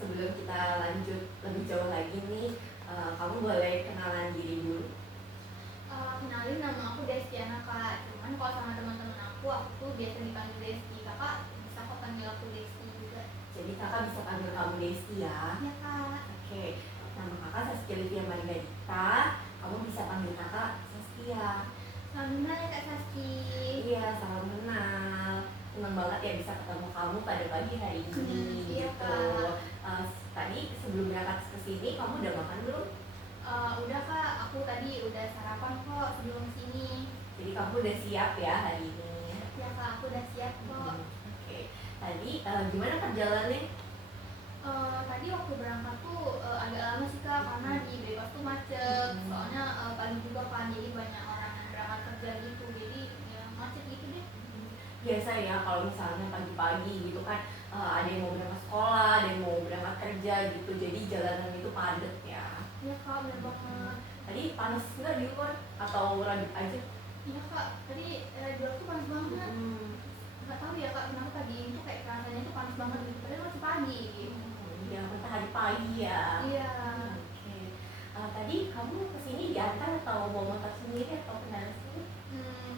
sebelum kita lanjut lebih jauh lagi nih, kamu boleh kenalan diri dulu. Kenalin, nama aku Destiana Kak. Cuman kalau sama teman-teman aku tuh biasa dipanggil Desti. Kakak bisa kok panggil aku Desti juga. Jadi kakak bisa panggil kamu Desti ya. Ya Kak. Oke, nama kakak Saskia Livia Margarita. Kamu bisa panggil kakak Saskia. Salam kenal ya Kak Saski. Iya, salam kenal. Senang banget ya bisa ketemu kamu pada pagi hari ini. Iya gitu. Kak. Tadi sebelum berangkat ke sini kamu udah makan belum? Udah Kak, aku tadi udah sarapan kok sebelum sini. Jadi kamu udah siap ya hari ini? Ya Kak, aku udah siap kok. Oke. Tadi gimana perjalanannya? Tadi waktu berangkat tuh agak lama sih Kak, karena di Brebes tuh macet. Soalnya pagi juga kan, jadi banyak orang yang berangkat kerja gitu. Jadi ya macet gitu deh. Biasa ya kalau misalnya pagi-pagi gitu kan, ada yang mau berangkat sekolah, ada yang mau berangkat kerja gitu, jadi jalanan itu padat ya. Iya Kak, bener banget. Tadi panas nggak di luar atau lanjut aja? Iya Kak, tadi di luar tuh panas banget. Nggak tahu ya Kak, kenapa pagi ini tuh kayak rasanya tuh panas banget gitu, padahal masih pagi gitu. Ya matahari pagi ya. Iya. Oke. Tadi kamu kesini diantar atau bawa motor sendiri atau kendaraan sendiri?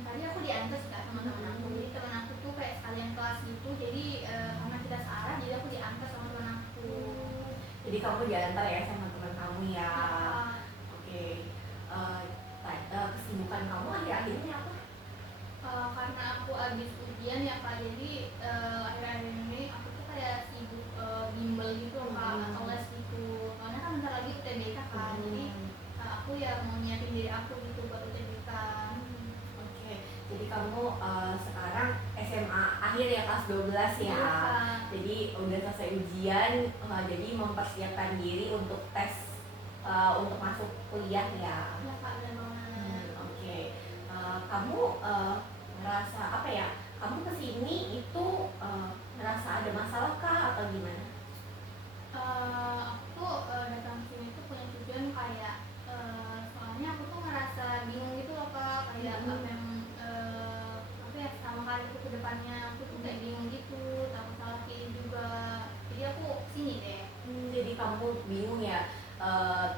Tadi aku diantar sih Kak sama teman aku. Jadi teman aku tuh kayak sekalian kelas gitu, jadi karena kita searah, jadi aku diantar sama teman aku. Jadi kamu diantar ya sama teman kamu ya. Iya, Kak. Oke. Kesibukan kamu akhir-akhir ini apa? Karena aku abis ujian ya Kak, jadi akhir-akhir ini aku tuh kayak sibuk bimbel gitu loh Kak, atau les gitu. Karena kan bentar lagi UTBK kan, jadi aku ya mau nyiapin diri aku gitu buat UTBK. Oke. Jadi kamu sekarang SMA akhir ya, kelas 12 ya. Iya, Kak. Jadi udah selesai ujian, jadi mempersiapkan diri untuk tes untuk masuk kuliah ya. Iya Kak, bener banget. Oke. Kamu ngerasa apa ya? Kamu kesini itu ngerasa ada masalah kah atau gimana? Aku datang sini tuh punya tujuan kayak soalnya aku tuh ngerasa bingung gitu loh Kak, kayak apa yang apa ya, sama karirku ke depannya aku tuh kayak bingung gitu, takut salah pilih juga, jadi aku sini deh. Jadi kamu bingung ya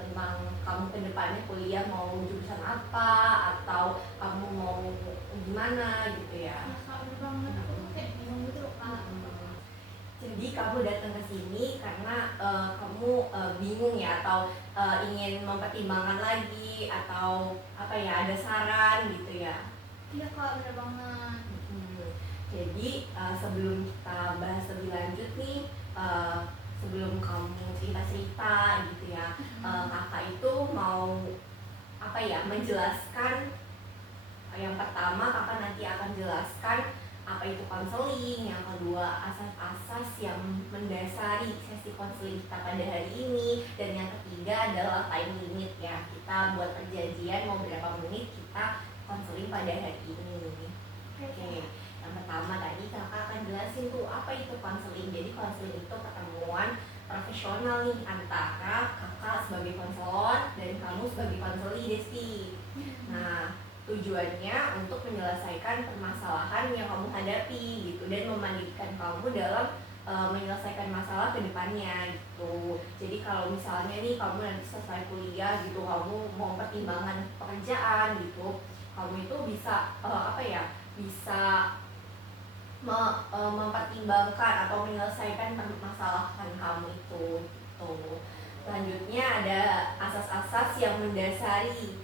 tentang kamu ke depannya kuliah mau jurusan apa atau kamu mau gimana gitu ya. Ya Kak, bener banget, aku tuh kayak bingung gitu loh Kak. Jadi kamu datang ke sini karena kamu bingung ya atau ingin mempertimbangkan lagi atau apa ya, ada saran gitu ya. Iya Kak, bener banget. Jadi sebelum kita bahas lebih lanjut nih, sebelum kamu cerita-cerita gitu ya, kakak itu mau apa ya, menjelaskan. Yang pertama kakak nanti akan jelaskan apa itu konseling, yang kedua asas-asas yang mendasari sesi konseling kita pada hari ini, dan yang ketiga adalah time limit ya, kita buat perjanjian mau berapa menit kita konseling pada hari ini. Oke. Yang pertama tadi kakak akan jelasin tuh apa itu konseling. Jadi konseling itu pertemuan profesional nih antara kakak sebagai konselor dan kamu sebagai konseli Desti. Nah, tujuannya untuk menyelesaikan permasalahan yang kamu hadapi gitu dan memandirikan kamu dalam menyelesaikan masalah ke depannya gitu. Jadi kalau misalnya nih kamu nanti selesai kuliah gitu, kamu mau pertimbangan pekerjaan gitu, kamu itu bisa apa ya, bisa mempertimbangkan atau menyelesaikan permasalahan kamu itu gitu. Selanjutnya ada asas-asas yang mendasari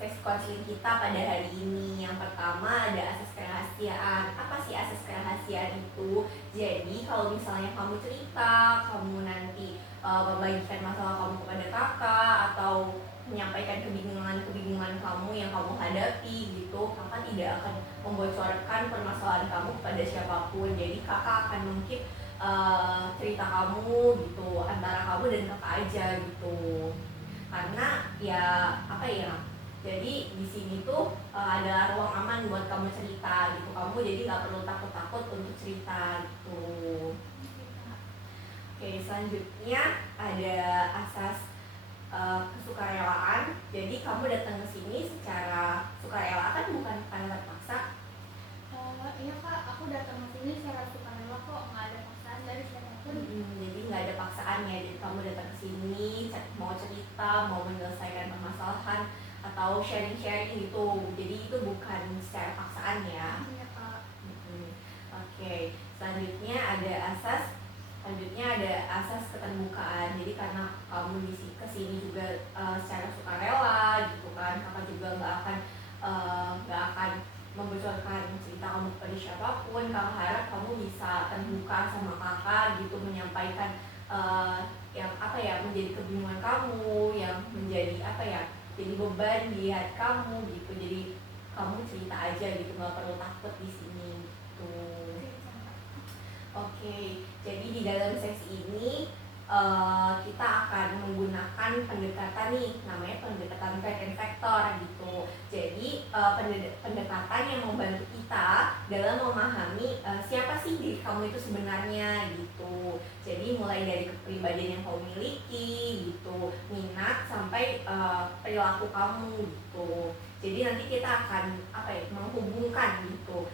sesi konseling kita pada hari ini. Yang pertama ada asas kerahasiaan. Apa sih asas kerahasiaan itu? Jadi kalau misalnya kamu cerita, kamu nanti membagikan masalah kamu kepada kakak atau menyampaikan kebingungan kamu yang kamu hadapi gitu, kakak tidak akan membocorkan permasalahan kamu kepada siapapun. Jadi kakak akan mungkin cerita kamu gitu antara kamu dan kakak aja gitu. Karena ya apa ya, jadi di sini tuh adalah ruang aman buat kamu cerita gitu. Kamu jadi nggak perlu takut-takut untuk cerita gitu. Oke, selanjutnya ada asas kesukarelaan. Jadi kamu datang ke sini secara sukarela, kan bukan karena terpaksa. Iya Kak, aku datang ke sini secara sukarela kok, nggak ada paksaan dari siapapun. Jadi nggak ada ya. Jadi kamu datang ke sini mau cerita, mau menyelesaikan permasalahan atau sharing-sharing gitu. Jadi itu bukan secara paksaan ya. Iya kak. Oke, selanjutnya ada asas keterbukaan. Jadi karena kamu kesini juga secara sukarela gitu kan, kakak juga nggak akan membocorkan cerita kamu kepada siapapun. Kakak harap kamu bisa terbuka sama kakak gitu, menyampaikan yang menjadi kebingungan kamu, yang menjadi jadi beban di hati kamu gitu. Jadi kamu cerita aja gitu, nggak perlu takut di sini gitu. Oke, jadi di dalam sesi ini kita akan menggunakan pendekatan nih, namanya pendekatan fact and factor gitu. Jadi pendekatan yang membantu kita dalam memahami siapa sih diri kamu itu sebenarnya gitu. Jadi mulai dari kepribadian yang kamu miliki gitu, minat sampai perilaku kamu gitu. Jadi nanti kita akan menghubungkan gitu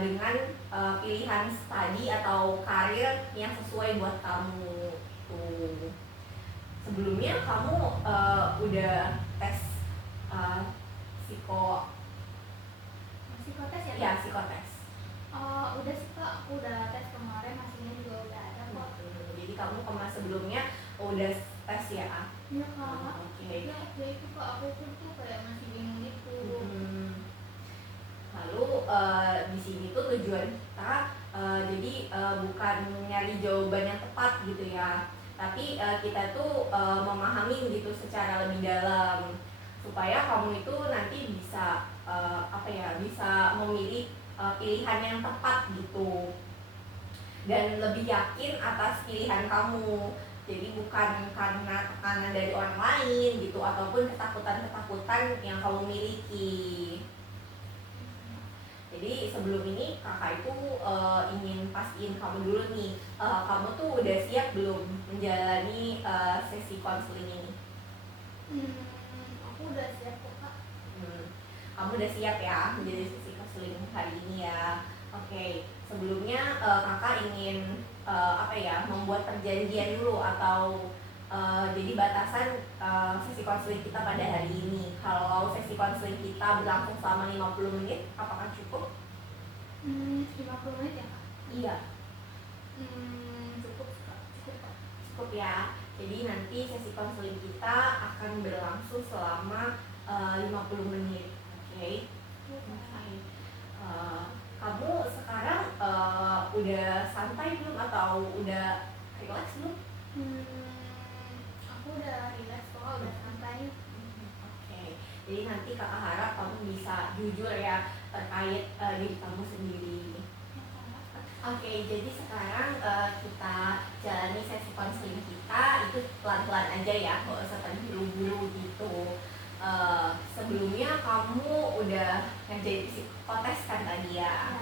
dengan pilihan studi atau karir yang sesuai buat kamu tuh. Sebelumnya kamu udah tes psikotes ya? Ya, psikotes. Udah sih kak, aku udah tes kemarin, hasilnya juga udah ada kok. Jadi kamu sebelumnya udah tes ya? Iya kak. Oke. Ya waktu itu kak aku tuh kayak masih bingung gitu. Lalu di sini tuh tujuan kita jadi bukan nyari jawaban yang tepat gitu ya, tapi kita tuh memahami gitu secara lebih dalam supaya kamu itu nanti bisa bisa memilih pilihan yang tepat gitu dan lebih yakin atas pilihan kamu. Jadi bukan karena tekanan dari orang lain gitu ataupun ketakutan-ketakutan yang kamu miliki. Jadi sebelum ini kakak itu ingin pastiin kamu dulu nih, kamu tuh udah siap belum menjalani sesi konseling ini? Aku udah siap kok kak. Kamu udah siap ya menjalani sesi konseling hari ini ya? Oke, sebelumnya kakak ingin membuat perjanjian dulu atau jadi batasan sesi konseling kita pada hari ini. Kalau sesi konseling kita berlangsung selama 50 menit, apakah cukup? 50 menit ya kak? Iya. Cukup kak. Cukup ya. Jadi nanti sesi konseling kita akan berlangsung selama 50 menit. Oke. Kamu sekarang udah santai belum atau udah relax belum? Aku udah relax kok, udah santai. Oke. Jadi nanti kakak harap kamu bisa jujur ya terkait diri kamu sendiri. Oke, jadi sekarang kita jalani sesi konseling kita itu pelan-pelan aja ya, nggak usah terburu-buru gitu. Sebelumnya kamu udah ngerjain psikotes kan tadi ya?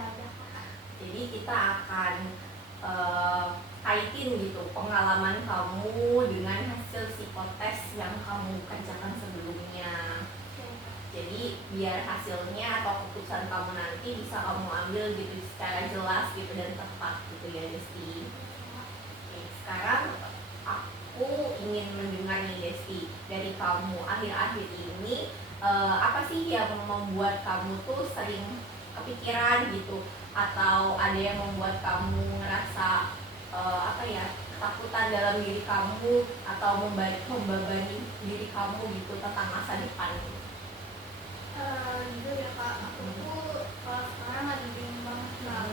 Jadi kita akan kaitin gitu pengalaman kamu dengan hasil psikotes yang kamu kerjakan sebelumnya. Jadi biar hasilnya atau keputusan kamu nanti bisa kamu ambil gitu secara jelas gitu dan tepat gitu ya Desti. Oke, sekarang aku ingin mendengar nih Desti, dari kamu akhir-akhir ini apa sih yang membuat kamu tuh sering kepikiran gitu, atau ada yang membuat kamu ngerasa ketakutan dalam diri kamu atau membebani diri kamu gitu tentang masa depan? Jujur ya kak, aku tuh sekarang lagi bingung banget kak.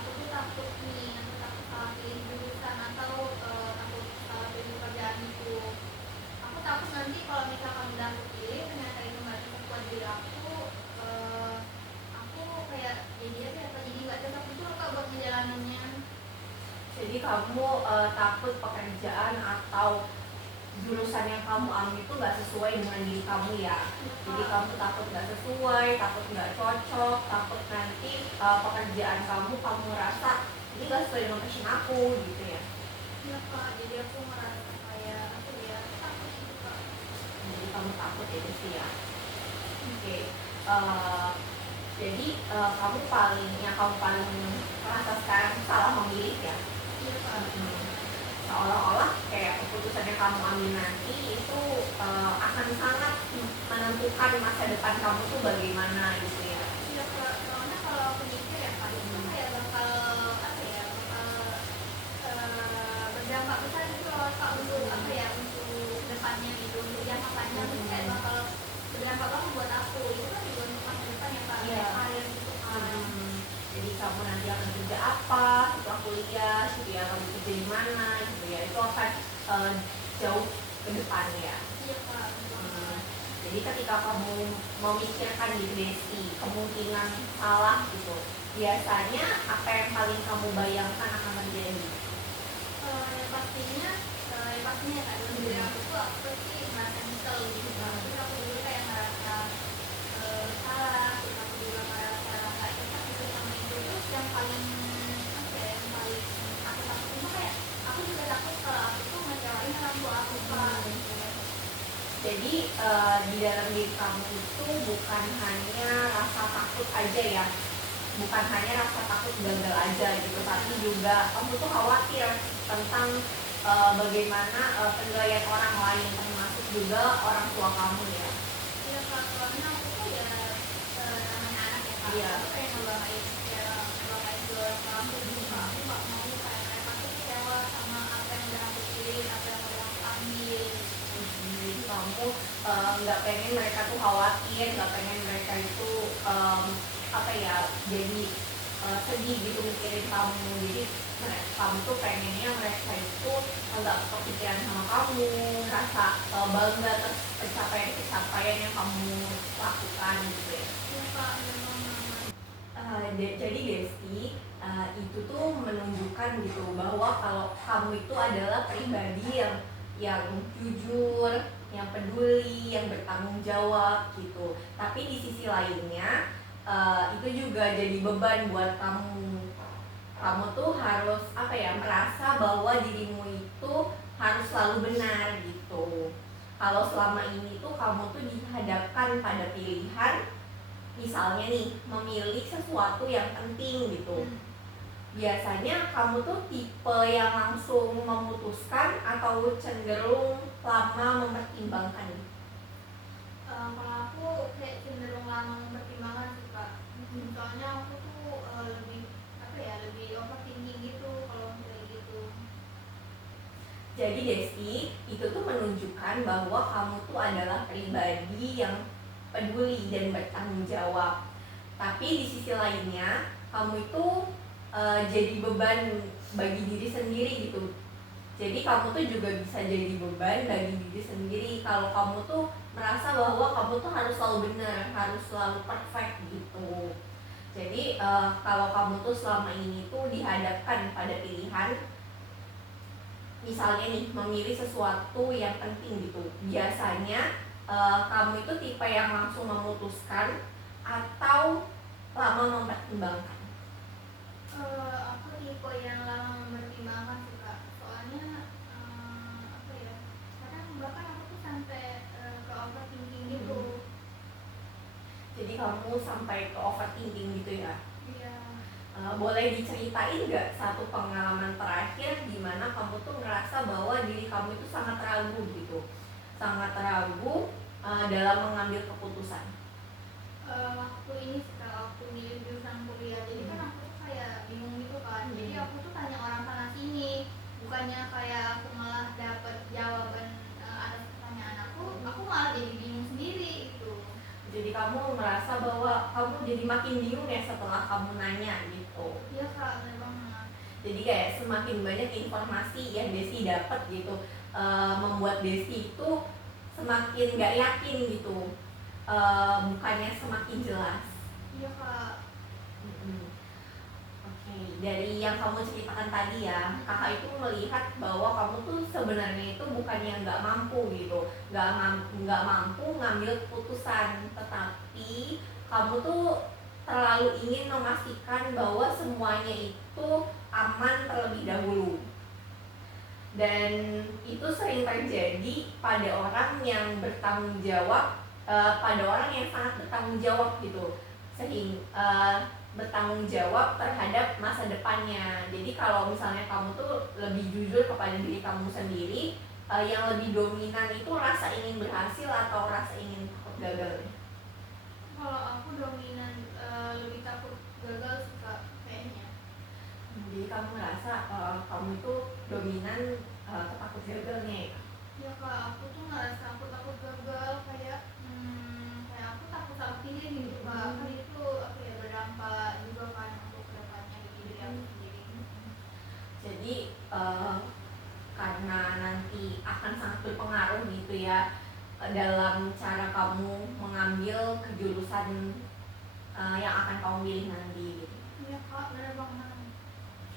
Aku tuh takut nih, aku takut salah pilih jurusan atau takut salah pilih pekerjaan itu. Aku takut nanti kalau misalkan udah aku pilih ternyata itu nggak cocok buat diri aku kayak jadi nggak cocok itu kak buat menjalanannya. Jadi kamu takut pekerjaan atau jurusan yang kamu ambil itu nggak sesuai dengan diri kamu ya? Jadi kamu takut nggak sesuai, takut nggak cocok, takut nanti pekerjaan kamu rasa ini nggak sesuai dengan passion aku gitu ya? Iya kak, jadi aku merasa kayak takut gitu kak. Jadi kamu takut ya sih ya? Oke. Jadi kamu paling merasa sekarang salah memilih ya? Iya kak. seolah-olah kayak keputusan yang kamu ambil nanti itu akan sangat menentukan masa depan kamu tuh bagaimana gitu ya. Iya Kak, soalnya kalau aku mikir ya Kak, itu kayak bakal apa ya, bakal berdampak besar gitu loh Kak untuk apa ya, untuk depannya gitu, untuk jangka panjang itu kayak bakal berdampak banget buat aku. Itu kan juga untuk masa depan ya Kak, Iya. kayak karir gitu kan. Jadi kamu nanti akan kerja apa setelah kuliah gitu ya, kamu kerja di mana gitu ya, itu akan jauh ke depan ya. Iya Kak, Hmm, jadi ketika kamu memikirkan gitu Desi, kemungkinan salah gitu, biasanya apa yang paling kamu bayangkan akan terjadi? yang pastinya ya Kak, dalam diri aku tuh aku pasti merasa nyesel gitu Kak. Terus aku juga kayak ngerasa salah, terus aku juga ngerasa gak cocok gitu sama itu. Terus yang paling apa ya, yang paling aku takutin tuh kayak aku juga takut kalau aku tuh ngecewain orang tua aku Kak gitu. Jadi di dalam diri kamu itu bukan hanya rasa takut aja ya, bukan hanya rasa takut gagal aja gitu, tapi juga kamu tuh khawatir tentang bagaimana penilaian orang lain, termasuk juga orang tua kamu ya. Iya Kak, soalnya aku tuh ya namanya anak ya Kak. Iya. Aku kayak ngebanggain ya, ngebanggain dua orang tua aku gitu Kak. Aku gak mau kayak mereka tuh kecewa sama apa yang udah aku pilih, apa yang udah aku ambil. Jadi kamu nggak pengen mereka tuh khawatir, nggak pengen mereka itu apa ya, jadi sedih gitu mikirin kamu. Jadi kamu tuh pengennya mereka itu nggak kepikiran sama kamu, rasa bangga atas pencapaian yang kamu lakukan gitu ya. Iya Kak, memang banget. Jadi Desti, itu tuh menunjukkan gitu bahwa kalau kamu itu adalah pribadi yang jujur, yang peduli, yang bertanggung jawab gitu. Tapi di sisi lainnya itu juga jadi beban buat kamu. Kamu tuh harus apa ya, merasa bahwa dirimu itu harus selalu benar gitu. Kalau selama ini tuh kamu tuh dihadapkan pada pilihan, misalnya nih memilih sesuatu yang penting gitu, biasanya kamu tuh tipe yang langsung memutuskan atau cenderung lama mempertimbangkan? Kalau aku kayak cenderung lama mempertimbangkan sih Kak. Soalnya aku tuh lebih apa ya, lebih overthinking gitu kalau kayak gitu. Jadi Desti, itu tuh menunjukkan bahwa kamu tuh adalah pribadi yang peduli dan bertanggung jawab. Tapi di sisi lainnya, kamu itu jadi beban bagi diri sendiri gitu. Jadi kamu tuh juga bisa jadi beban bagi diri sendiri kalau kamu tuh merasa bahwa kamu tuh harus selalu benar, harus selalu perfect gitu. Jadi kalau kamu tuh selama ini tuh dihadapkan pada pilihan, misalnya nih memilih sesuatu yang penting gitu, biasanya kamu itu tipe yang langsung memutuskan atau lama mempertimbangkan? Aku tipe yang lama mempertimbangkan sih Kak. Soalnya apa ya, kadang bahkan aku tuh sampai ke overthinking gitu. Jadi kamu sampai ke overthinking gitu ya? Iya. Boleh diceritain nggak satu pengalaman terakhir di mana kamu tuh ngerasa bahwa diri kamu itu sangat ragu gitu, sangat ragu dalam mengambil keputusan? Waktu ini setelah aku milih jurusan kuliah, jadi kan aku tuh kayak bingung gitu kan. Jadi aku tuh tanya orang sana sini, bukannya kayak aku malah dapet jawaban atas pertanyaan aku malah jadi bingung sendiri gitu. Jadi kamu merasa bahwa kamu jadi makin bingung ya setelah kamu nanya gitu. Iya Kak, bener banget. Jadi kayak semakin banyak informasi yang Desi dapat gitu, membuat Desi itu semakin gak yakin gitu, bukannya semakin jelas. Iya Kak. Oke, dari yang kamu ceritakan tadi ya, kakak itu melihat bahwa kamu tuh sebenarnya itu bukan yang nggak mampu gitu, nggak mampu ngambil keputusan, tetapi kamu tuh terlalu ingin memastikan bahwa semuanya itu aman terlebih dahulu. Dan itu sering terjadi pada orang yang bertanggung jawab, pada orang yang sangat bertanggung jawab gitu, sehingga bertanggung jawab terhadap masa depannya. Jadi kalau misalnya kamu tuh lebih jujur kepada diri kamu sendiri, yang lebih dominan itu rasa ingin berhasil atau rasa ingin takut gagal? Kalau aku dominan lebih takut gagal sih Kak, kayaknya. Jadi kamu merasa kamu itu dominan takut gagalnya. Ya Kak, aku tuh ngerasa aku takut gagal, kayak kayak aku takut salah pilih gitu Kak. Kan itu apa ya, berdampak juga kan untuk kedepannya di diri aku sendiri. Jadi karena nanti akan sangat berpengaruh gitu ya dalam cara kamu mengambil kejurusan yang akan kamu pilih nanti gitu. Iya Kak, benar banget.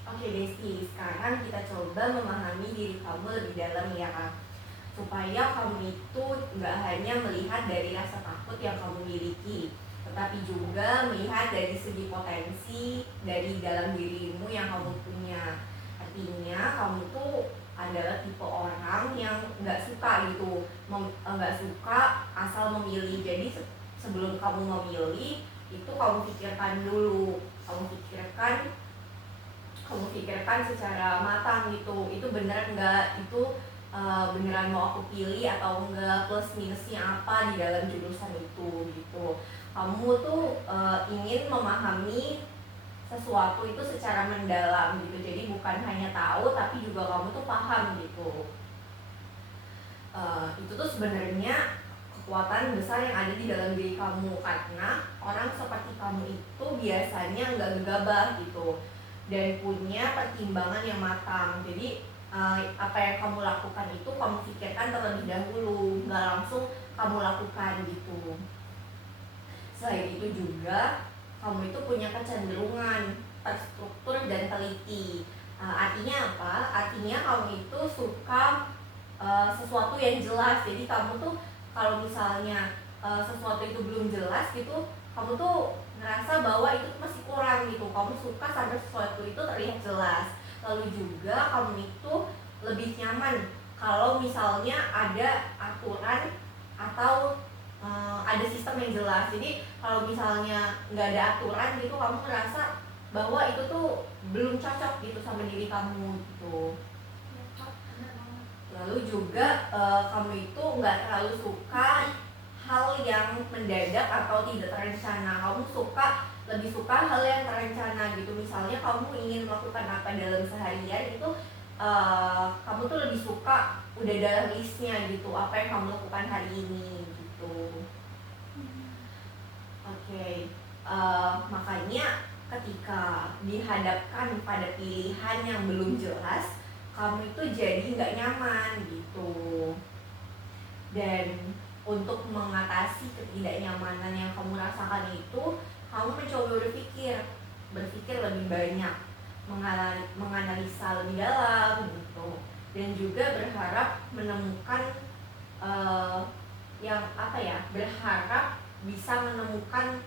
Oke Desti, sekarang kita coba memahami diri kamu lebih dalam ya Kak, supaya kamu itu nggak hanya melihat dari rasa takut yang kamu miliki, tetapi juga melihat dari segi potensi dari dalam dirimu yang kamu punya. Artinya kamu tuh adalah tipe orang yang nggak suka gitu, nggak suka asal memilih. Jadi sebelum kamu memilih itu kamu pikirkan dulu, kamu pikirkan secara matang gitu, itu benar nggak, itu beneran mau aku pilih atau enggak, plus minusnya apa di dalam jurusan itu gitu. Kamu tuh ingin memahami sesuatu itu secara mendalam gitu, jadi bukan hanya tahu tapi juga kamu tuh paham gitu. Itu tuh sebenarnya kekuatan besar yang ada di dalam diri kamu, karena orang seperti kamu itu biasanya nggak gegabah gitu dan punya pertimbangan yang matang. Jadi apa yang kamu lakukan itu kamu pikirkan terlebih dahulu, nggak langsung kamu lakukan gitu. Selain itu juga kamu itu punya kecenderungan terstruktur dan teliti. Artinya apa? Artinya kamu itu suka sesuatu yang jelas. Jadi kamu tuh kalau misalnya sesuatu itu belum jelas gitu, kamu tuh ngerasa bahwa itu masih kurang gitu. Kamu suka sampai sesuatu itu terlihat jelas. Lalu juga kamu itu lebih nyaman kalau misalnya ada aturan atau ada sistem yang jelas. Jadi kalau misalnya nggak ada aturan gitu, kamu ngerasa bahwa itu tuh belum cocok gitu sama diri kamu gitu. Lalu juga kamu itu nggak terlalu suka hal yang mendadak atau tidak terencana. Kamu lebih suka hal yang terencana gitu. Misalnya kamu ingin melakukan apa dalam seharian itu, kamu tuh lebih suka udah dalam listnya gitu, apa yang kamu lakukan hari ini gitu. Oke, makanya ketika dihadapkan pada pilihan yang belum jelas, kamu itu jadi nggak nyaman gitu. Dan untuk mengatasi ketidaknyamanan yang kamu rasakan itu, kamu mencoba berpikir lebih banyak, menganalisa lebih dalam gitu, dan juga berharap menemukan berharap bisa menemukan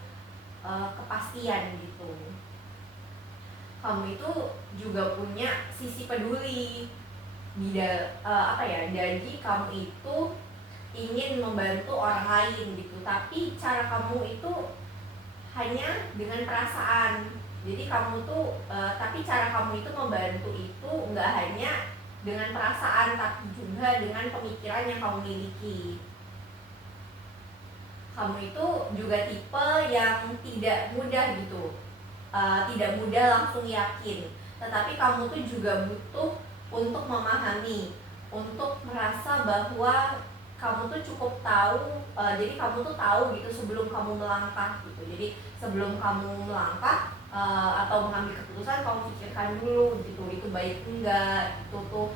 kepastian gitu. Kamu itu juga punya sisi peduli jadi kamu itu ingin membantu orang lain gitu, tapi cara kamu itu hanya dengan perasaan. Jadi tapi cara kamu itu membantu itu nggak hanya dengan perasaan, tapi juga dengan pemikiran yang kamu miliki. Kamu itu juga tipe yang tidak mudah gitu, tidak mudah langsung yakin, tetapi kamu tuh juga butuh untuk memahami, untuk merasa bahwa kamu tuh cukup tahu. Jadi kamu tuh tahu gitu sebelum kamu melangkah gitu. Jadi sebelum kamu melangkah atau mengambil keputusan, kamu pikirkan dulu gitu, itu baik enggak, itu tuh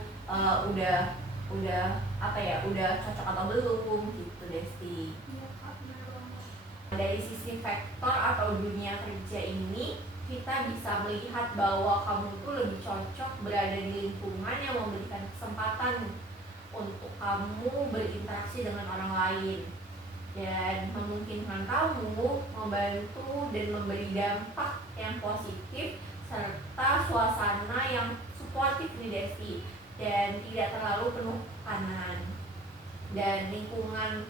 udah cocok atau belum gitu Desti. Dari sisi faktor atau dunia kerja ini, kita bisa melihat bahwa kamu tuh lebih cocok berada di lingkungan yang memberikan kesempatan untuk kamu berinteraksi dengan orang lain dan memungkinkan kamu membantu dan memberi dampak yang positif, serta suasana yang suportif nih Desti, dan tidak terlalu penuh tekanan. Dan lingkungan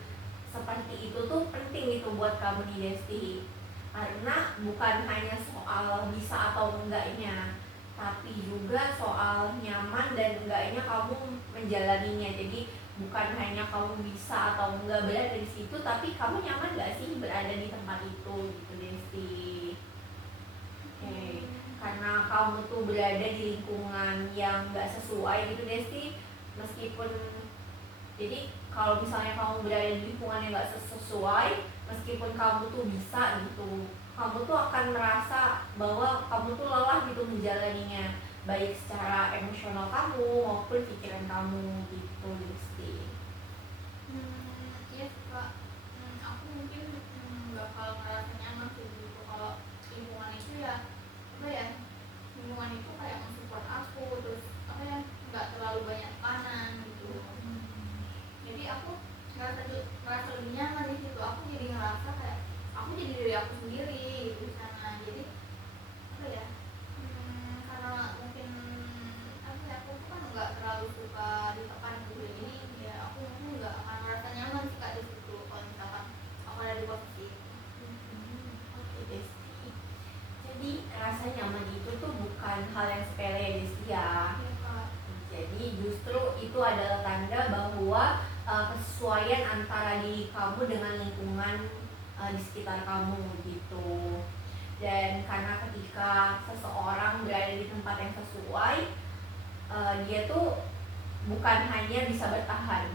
seperti itu tuh penting gitu buat kamu nih Desti. Karena bukan hanya soal bisa atau enggaknya, tapi juga soal nyaman dan enggaknya kamu menjalaninya. Jadi bukan hanya kamu bisa atau enggak berada di situ, tapi kamu nyaman gak sih berada di tempat itu gitu Desti. Oke, karena kamu tuh berada di lingkungan yang gak sesuai gitu Desti, meskipun jadi kalau misalnya kamu berada di lingkungan yang gak sesuai, meskipun kamu tuh bisa gitu, kamu tuh akan merasa bahwa kamu tuh lelah gitu menjalaninya, baik secara emosional kamu maupun pikiran kamu gitu Desti. Iya sih kak. Aku mungkin bakal ngerasa nyaman sih gitu kalau lingkungan itu ya apa ya, lingkungan itu kayak mensupport aku, terus apa ya, nggak terlalu banyak tekanan gitu. Jadi aku ngerasa lebih nyaman di situ. Aku jadi ngerasa kayak aku jadi diri aku sendiri gitu di sana. Jadi apa ya, karena mungkin apa ya, aku tuh kan nggak terlalu suka ditekan gitu, jadi ya aku mungkin nggak akan merasa nyaman sih kak di situ kalau misalkan aku ada di posisi itu. Oke Desti, jadi rasa nyaman itu tuh bukan hal yang sepele ya Desti ya. Iya kak. Jadi justru itu adalah tanda bahwa kesesuaian antara diri kamu dengan lingkungan di sekitar kamu gitu. Dan karena ketika seseorang berada di tempat yang sesuai, dia tuh bukan hanya bisa bertahan.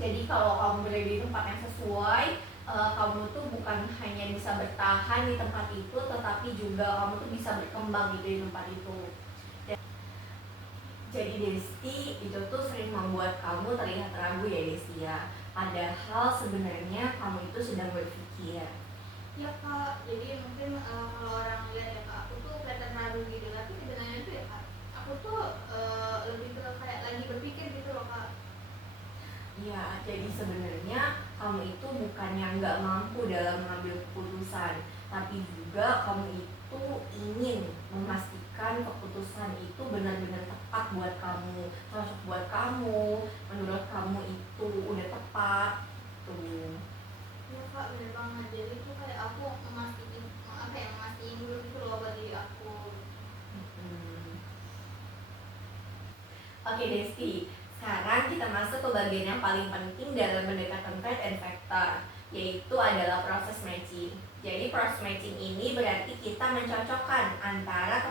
Jadi kalau kamu berada di tempat yang sesuai, kamu tuh bukan hanya bisa bertahan di tempat itu, tetapi juga kamu tuh bisa berkembang gitu di tempat itu. Jadi Desti, itu tuh sering membuat kamu terlihat ragu ya Desti ya. Padahal sebenarnya kamu itu sedang berpikir. Iya kak, jadi mungkin kalau orang lihat ya kak, aku tuh kelihatan ragu gitu, tapi sebenarnya tuh ya kak, aku tuh lebih ke kayak lagi berpikir gitu loh kak. Ya, jadi sebenarnya kamu itu bukannya nggak mampu dalam mengambil keputusan, tapi juga kamu itu ingin memastikan keputusan itu benar-benar tepat buat kamu, cocok buat kamu, menurut kamu itu udah tepat tuh. Iya kak, bener banget. Jadi tuh kayak aku memastikan apa ya, memastikan dulu gitu loh buat diri aku. Hmm. Oke Desti, sekarang kita masuk ke bagian yang paling penting dalam mendekatkan trait and factor, yaitu adalah proses matching. Jadi proses matching ini berarti kita mencocokkan antara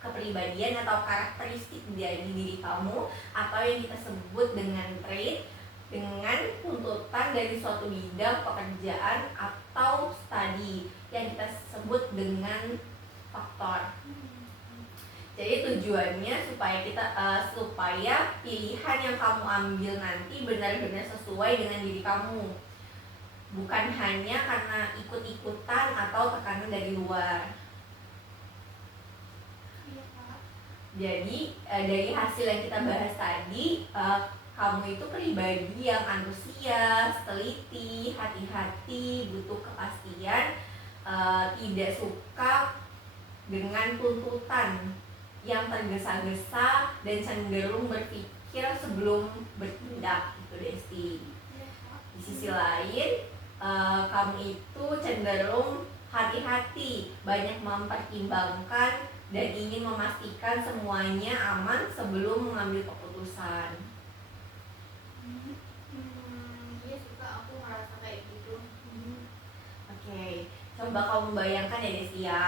kepribadian atau karakteristik dari diri kamu atau yang kita sebut dengan trait dengan tuntutan dari suatu bidang pekerjaan atau studi yang kita sebut dengan faktor. Jadi tujuannya supaya supaya pilihan yang kamu ambil nanti benar-benar sesuai dengan diri kamu, bukan hanya karena ikut-ikutan atau tekanan dari luar. Iya kak. Jadi dari hasil yang kita bahas tadi, kamu itu pribadi yang antusias, teliti, hati-hati, butuh kepastian, tidak suka dengan tuntutan yang tergesa-gesa dan cenderung berpikir sebelum bertindak gitu Desti. Di sisi lain, kamu itu cenderung hati-hati, banyak mempertimbangkan dan ingin memastikan semuanya aman sebelum mengambil keputusan. Iya sih kak, aku ngerasa kayak gitu. Oke, coba kamu bayangkan ya Desti ya,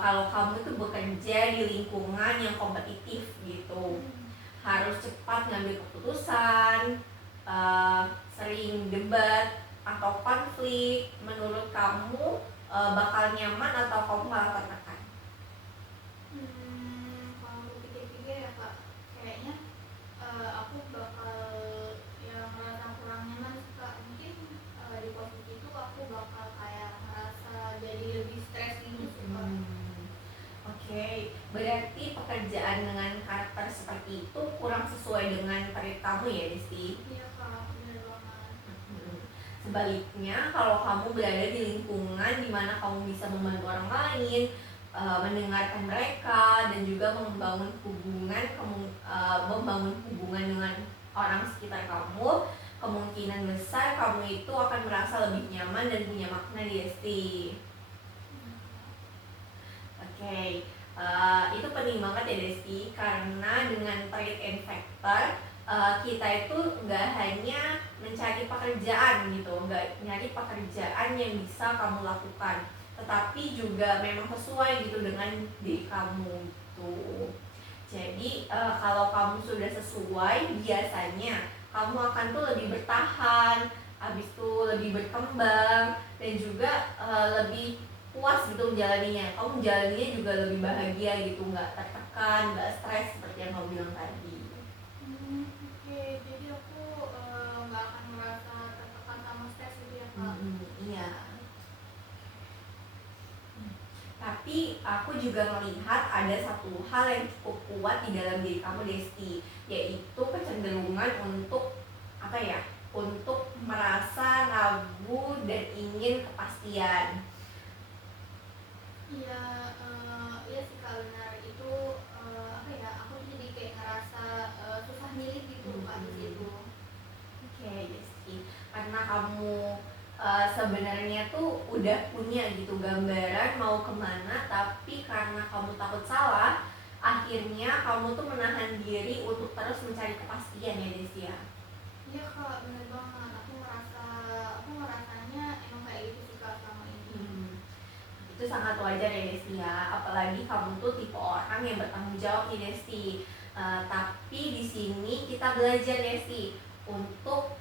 kalau kamu itu bekerja di lingkungan yang kompetitif gitu, harus cepat ngambil keputusan, sering debat atau konflik, menurut kamu bakal nyaman atau kamu malah tertekan? Kalau aku pikir-pikir ya kak, kayaknya aku bakal yang ngerasa kurang nyaman sih kak. Mungkin di posisi itu aku bakal kayak ngerasa jadi lebih stres gitu sih kak. Oke, berarti pekerjaan dengan karakter seperti itu kurang sesuai dengan trait kamu ya Desti? Iya kak, bener banget. Sebaliknya, kalau kamu berada di lingkungan di mana kamu bisa membantu orang lain, mendengarkan mereka dan juga membangun hubungan dengan orang sekitar kamu, kemungkinan besar kamu itu akan merasa lebih nyaman dan punya makna di Desti. Oke, itu penting banget ya Desti, karena dengan trade and factor kita itu nggak hanya mencari pekerjaan gitu, nggak nyari pekerjaan yang bisa kamu lakukan, tetapi juga memang sesuai gitu dengan diri kamu gitu. Jadi kalau kamu sudah sesuai, biasanya kamu akan tuh lebih bertahan, habis itu lebih berkembang, dan juga lebih puas gitu menjalaninya. Kamu menjalaninya juga lebih bahagia gitu, nggak tertekan, nggak stres seperti yang kamu bilang tadi. Oke, jadi aku nggak akan merasa tertekan sama stres gitu ya Kak. Iya. Tapi aku juga melihat ada satu hal yang cukup kuat di dalam diri kamu Desti, yaitu kecenderungan untuk apa ya? Untuk merasa ragu dan ingin kepastian. Iya, iya sih Kak, benar itu apa ya? Aku tuh jadi kayak ngerasa susah milih gitu Kak di situ. Oke, Desti, karena kamu sebenarnya tuh udah punya gitu gambaran mau kemana, tapi karena kamu takut salah, akhirnya kamu tuh menahan diri untuk terus mencari kepastian ya Desti ya. Iya Kak, benar banget. Aku ngerasanya emang kayak gitu sih Kak sama ini. Itu sangat wajar ya Desti ya, apalagi kamu tuh tipe orang yang bertanggung jawab nih Desti. Tapi di sini kita belajar Desti untuk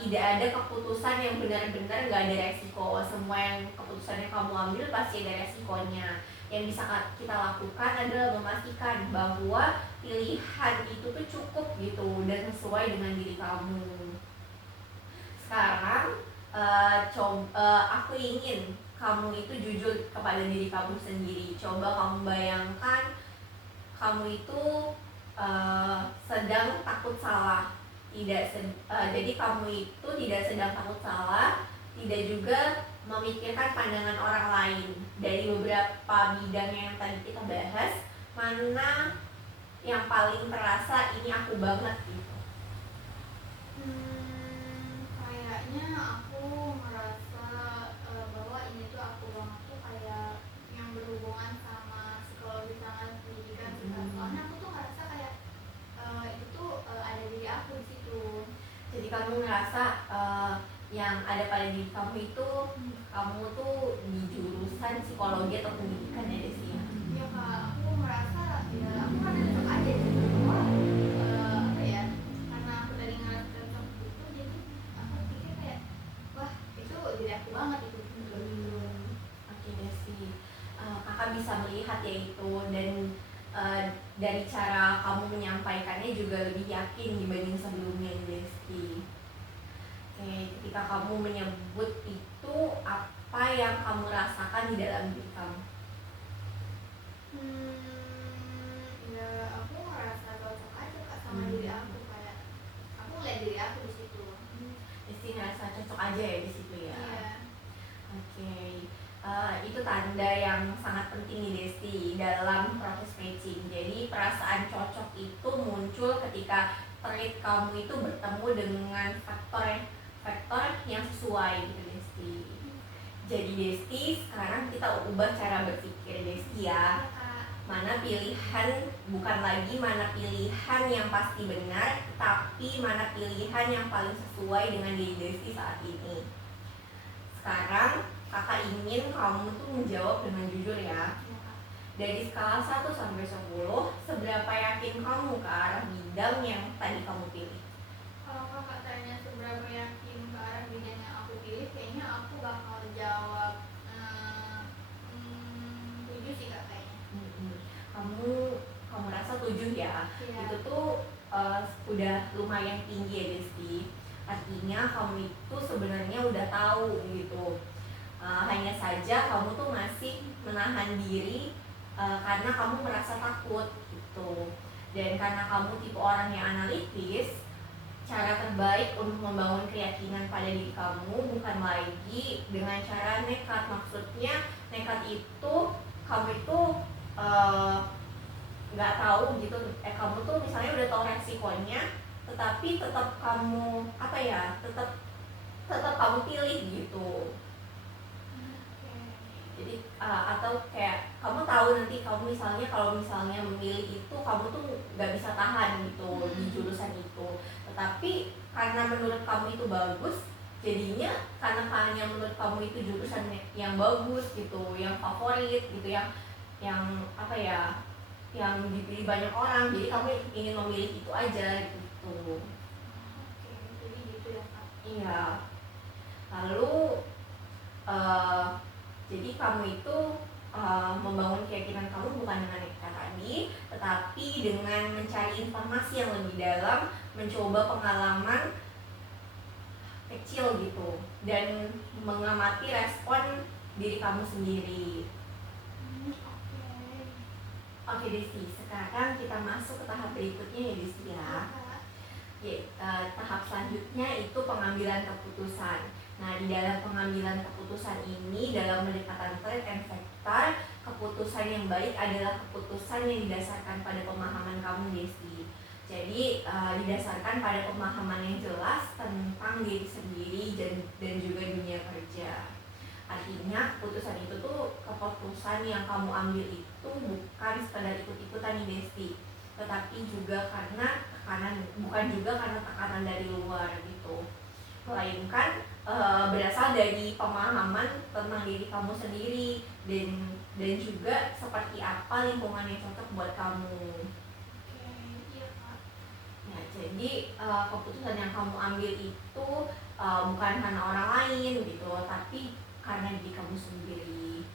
tidak ada keputusan yang benar-benar nggak ada resiko. Semua yang keputusan yang kamu ambil pasti ada resikonya. Yang bisa kita lakukan adalah memastikan bahwa pilihan itu tuh cukup gitu dan sesuai dengan diri kamu. Sekarang aku ingin kamu itu jujur kepada diri kamu sendiri. Coba kamu bayangkan kamu itu sedang takut salah. Jadi kamu itu tidak sedang takut salah, tidak juga memikirkan pandangan orang lain. Dari beberapa bidang yang tadi kita bahas, mana yang paling terasa ini aku banget gitu? Kayaknya aku merasa bahwa ini tuh aku banget tuh kayak yang berhubungan sama psikologi sama pendidikan sih Kak. Soalnya aku tuh ngerasa kayak itu tuh ada diri aku di situ. Jadi kamu ngerasa yang ada pada diri kamu itu kamu tuh di jurusan psikologi atau pendidikan ya Desi ya? Iya Kak, aku merasa ya aku kan cocok aja gitu. Wah, apa ya? Karena aku dari ngerasa cocok itu, jadi aku pikir kayak wah itu diri aku banget itu. Oke Desi, kakak bisa melihat ya itu, dan dari cara kamu menyampaikannya juga lebih yakin dibanding sebelumnya Desi. Oke, ketika kamu menyebut itu, apa yang kamu rasakan di dalam diri kamu? Ya aku ngerasa cocok aja Kak sama diri aku, kayak aku ngeliat diri aku di situ. Desi ngerasa cocok aja ya di situ ya. Iya. Oke, itu tanda yang sangat penting nih Desti dalam proses matching. Jadi perasaan cocok itu muncul ketika trait kamu itu bertemu dengan faktor yang sesuai gitu Desti. Jadi Desti, sekarang kita ubah cara berpikir Desti ya. Mana pilihan, bukan lagi mana pilihan yang pasti benar, tapi mana pilihan yang paling sesuai dengan diri Desti saat ini. Sekarang kakak ingin kamu tuh menjawab dengan jujur ya. Dari skala 1 sampai 10, seberapa yakin kamu ke arah bidang yang tadi kamu pilih? Kalau kakak tanya seberapa yakin ke arah bidang yang aku pilih, kayaknya aku bakal jawab 7 sih Kak kayaknya. Kamu rasa 7 ya? Iya. Itu tuh udah lumayan tinggi ya Desti. Artinya kamu itu sebenarnya udah tahu gitu. Hanya saja kamu tuh masih menahan diri karena kamu merasa takut gitu. Dan karena kamu tipe orang yang analitis, cara terbaik untuk membangun keyakinan pada diri kamu bukan lagi dengan cara nekat. Maksudnya nekat itu kamu itu nggak tahu gitu, kamu tuh misalnya udah tahu resikonya, tetapi tetap kamu tetap kamu pilih gitu. Jadi atau kayak kamu tahu nanti kamu misalnya kalau misalnya memilih itu kamu tuh nggak bisa tahan gitu di jurusan itu, tetapi karena menurut kamu itu bagus, jadinya karena hanya menurut kamu itu jurusan yang bagus gitu, yang favorit gitu, yang apa ya, yang dipilih banyak orang, jadi kamu ingin memilih itu aja gitu. Oke, jadi gitu ya Kak. Iya. Lalu eh, jadi kamu itu membangun keyakinan kamu bukan dengan nekat tadi, tetapi dengan mencari informasi yang lebih dalam, mencoba pengalaman kecil gitu, dan mengamati respon diri kamu sendiri. Oke. Oke Desi, sekarang kita masuk ke tahap berikutnya ya Desi ya. Iya, Kak. Tahap selanjutnya itu pengambilan keputusan. Nah, di dalam pengambilan keputusan ini, dalam pendekatan trade and factor, keputusan yang baik adalah keputusan yang didasarkan pada pemahaman kamu Desi. Jadi didasarkan pada pemahaman yang jelas tentang diri sendiri dan juga dunia kerja. Artinya keputusan itu tuh keputusan yang kamu ambil itu bukan sekadar ikut-ikutan nih Desti, tetapi juga karena tekanan, bukan juga karena tekanan dari luar gitu, melainkan berasal dari pemahaman tentang diri kamu sendiri dan juga seperti apa lingkungan yang cocok buat kamu. Oke, iya Kak. Ya, jadi keputusan yang kamu ambil itu bukan karena orang lain gitu, tapi karena diri kamu sendiri.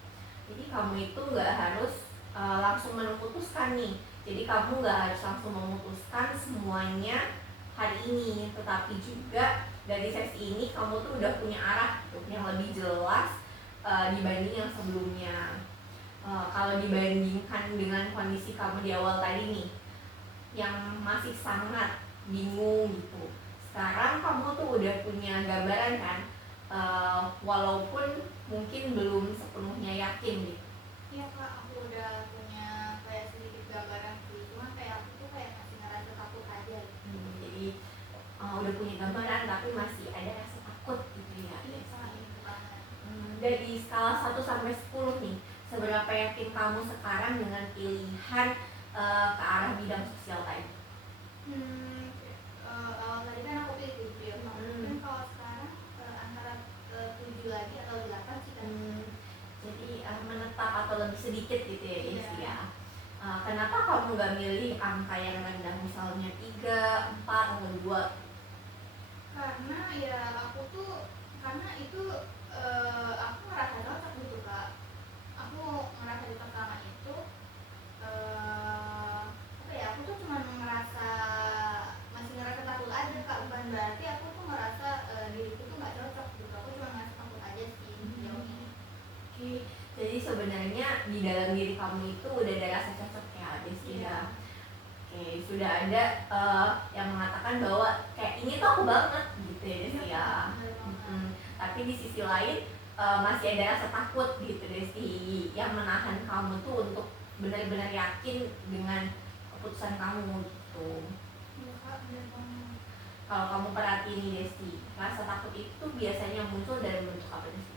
Jadi kamu itu nggak harus langsung memutuskan nih. Jadi kamu nggak harus langsung memutuskan semuanya hari ini, tetapi juga dari sesi ini kamu tuh udah punya arah gitu, yang lebih jelas dibanding yang sebelumnya. Kalau dibandingkan dengan kondisi kamu di awal tadi nih, yang masih sangat bingung gitu, sekarang kamu tuh udah punya gambaran kan, walaupun mungkin belum sepenuhnya yakin gitu. Iya Kak, aku udah punya kayak sedikit gambaran sih, cuma kayak aku tuh kayak masih ngerasa takut aja gitu. Jadi udah punya gambaran tapi masih ada rasa takut gitu ya. Iya Kak, itu banget. Dari skala 1 sampai 10 nih, seberapa yakin kamu sekarang dengan pilihan ke arah bidang sosial tadi? Awal tadi kan aku pilih 7 ya, mungkin kalau sekarang antara 7 lagi atau 8 sih kan. Jadi menetap atau lebih sedikit gitu ya Iya. Desi ya. Kenapa kamu gak milih angka yang rendah, misalnya 3, 4, atau 2? Karena ya aku tuh, karena itu aku ngerasa cocok gitu Kak. Aku ngerasa di pertama itu apa ya, aku tuh cuma masih ngerasa takut aja Kak, bukan berarti aku tuh ngerasa diriku tuh nggak cocok gitu. Aku cuma ngerasa takut aja sih sejauh ini. Oke, jadi sebenarnya di dalam diri kamu itu udah ada rasa cocok ya Desi ya. Oke, sudah ada yang mengatakan bahwa kayak ini tuh aku banget gitu ya Desi ya. Tapi di sisi lain masih ada rasa takut gitu Desi, yang menahan kamu tuh untuk benar-benar yakin dengan keputusan kamu gitu. Iya Kak, benar banget. Kalau kamu perhatiin nih Desi, rasa takut itu biasanya muncul dari bentuk apa Desi?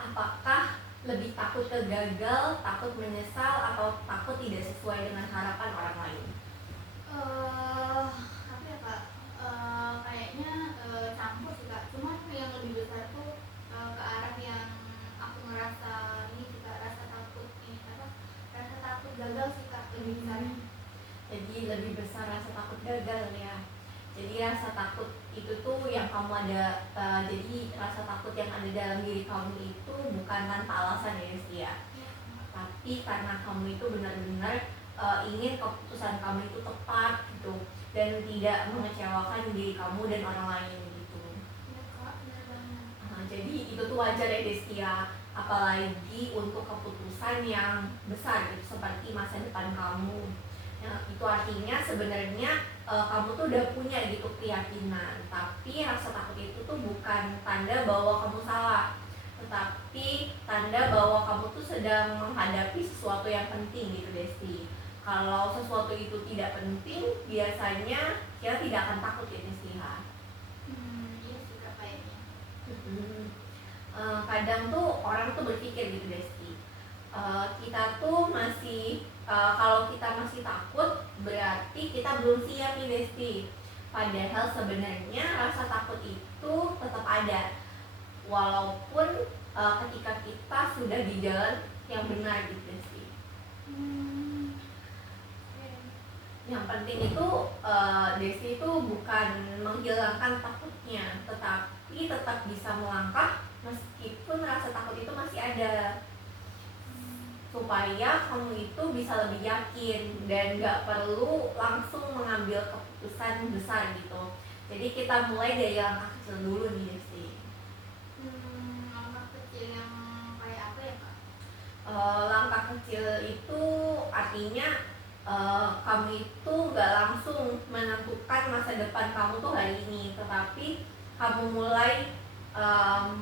Apakah lebih takut ke gagal, takut menyesal, atau takut tidak sesuai dengan harapan orang lain? Apa ya Kak? Kayaknya campur sih Kak. Cuman yang lebih besar tuh ke arah yang aku ngerasa ini juga rasa takut ini apa? Rasa takut gagal sih Kak, lebih besarnya. Jadi lebih besar rasa takut gagal ya. Jadi rasa takut itu tuh yang kamu ada, jadi rasa takut yang ada dalam diri kamu itu bukan tanpa alasan ya Desi ya. Tapi karena kamu itu benar-benar ingin keputusan kamu itu tepat gitu, dan tidak mengecewakan diri kamu dan orang lain gitu. Iya Kak, benar banget. Jadi itu tuh wajar ya Desi ya, apalagi untuk keputusan yang besar gitu, seperti masa depan kamu. Ya, itu artinya sebenarnya kamu tuh udah punya gitu keyakinan, tapi rasa takut itu tuh bukan tanda bahwa kamu salah, tetapi tanda bahwa kamu tuh sedang menghadapi sesuatu yang penting gitu Desti. Kalau sesuatu itu tidak penting, biasanya kita tidak akan takut ya Desti ya. Iya sih Kak kayaknya. Kadang tuh orang tuh berpikir gitu Desti, kita tuh masih kalau kita masih takut berarti kita belum siap nih Desti. Padahal sebenarnya rasa takut itu tetap ada, walaupun ketika kita sudah di jalan yang benar gitu Desti. Yang penting itu Desti itu bukan menghilangkan takutnya, tetapi tetap bisa melangkah meskipun rasa takut itu masih ada, supaya kamu itu bisa lebih yakin dan gak perlu langsung mengambil keputusan besar gitu. Jadi kita mulai dari langkah kecil dulu nih Desti. Langkah kecil yang kayak apa ya Kak? Langkah kecil itu artinya kamu itu gak langsung menentukan masa depan kamu tuh hari ini, tetapi kamu mulai